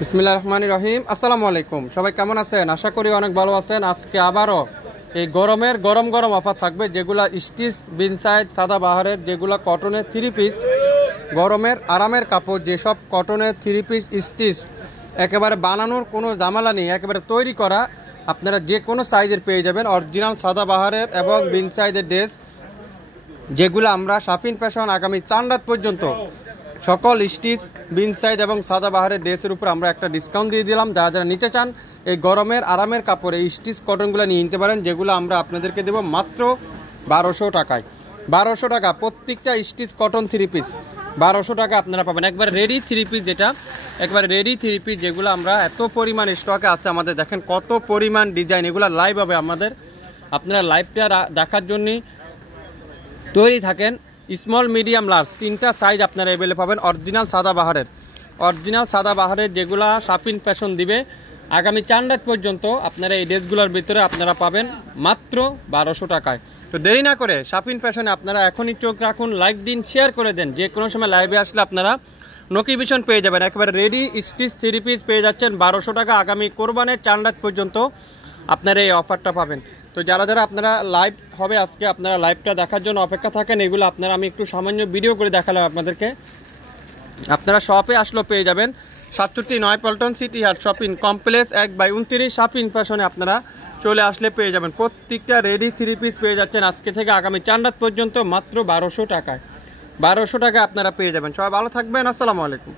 বিসমিল্লাহির রহমানির রহিম। আসসালামু আলাইকুম, সবাই কেমন আছেন? আশা করি অনেক ভালো আছেন। আজকে আবারও এই গরমের গরম গরম অফার থাকবে, যেগুলা স্টিচ বিনসাইড সাদাবাহারের, যেগুলা কটনের 3 পিস, গরমের আরামের কাপড়, যেসব কটনের 3 পিস স্টিচ একেবারে বানানোর কোনো ঝামেলা নেই, একেবারে তৈরি করা, আপনারা যে কোনো সাইজের পেয়ে যাবেন। অরিজিনাল সাদাবাহারের এবং বিনসাইডের ড্রেস, যেগুলো আমরা শাফিন ফ্যাশন আগামী 4 রাত পর্যন্ত সকল স্টিচ বিনসাইড এবং সাদাবাহারের ড্রেসের উপর আমরা একটা ডিসকাউন্ট দিয়ে দিলাম। যারা যারা নিতে চান এই গরমের আরামের কাপড়, এই স্টিচ কটনগুলো নিয়ে নিতে পারেন, যেগুলো আমরা আপনাদেরকে দেবো মাত্র 1200 টাকায়। 1200 টাকা প্রত্যেকটা স্টিচ কটন 3 পিস, 1200 টাকা আপনারা পাবেন। একবার রেডি 3 পিস, যেটা একবার রেডি 3 পিস, যেগুলো আমরা এত পরিমাণ স্টকে আছে আমাদের। দেখেন কত পরিমাণ ডিজাইন, এগুলো লাইভ হবে আমাদের। আপনারা লাইভটা দেখার জন্যই তৈরি থাকেন। স্মল মিডিয়াম লার্জ 3টা সাইজ আপনারা অ্যাভেলেবল পাবেন অরিজিনাল সাদাবাহারের, যেগুলা শাফিন ফ্যাশন দিবে আগামী 4 রাত পর্যন্ত। আপনারা এই ড্রেসগুলোর ভিতরে আপনারা পাবেন মাত্র 1200 টাকায়। তো দেরি না করে শাফিন ফ্যাশনে আপনারা এখনই চোখ রাখুন, লাইক দিন, শেয়ার করে দেন। যে কোনো সময় লাইভে আসলে আপনারা নোটিফিকেশন পেয়ে যাবেন। একেবারে রেডি স্টিচ 3 পিস পেয়ে যাচ্ছেন 1200 টাকা। আগামী কোরবানের 4 রাত পর্যন্ত আপনারা এই অফারটা পাবেন। তো যারা যারা আপনারা লাইভ হবে আজকে, আপনারা লাইভটা দেখার জন্য অপেক্ষা থাকেন। এগুলো আপনারা আমি একটু সামান্য ভিডিও করে দেখালাম আপনাদেরকে। আপনারা শপে আসলেও পেয়ে যাবেন 67 পল্টন সিটি হাট শপিং কমপ্লেক্স 1/29 শাফিন ফ্যাশনে আপনারা চলে আসলে পেয়ে যাবেন। প্রত্যেকটা রেডি 3 পিস পেয়ে যাচ্ছেন আজকে থেকে আগামী 4 রাত পর্যন্ত মাত্র 1200 টাকায়। 1200 টাকা আপনারা পেয়ে যাবেন। সবাই ভালো থাকবেন, আসসালামু আলাইকুম।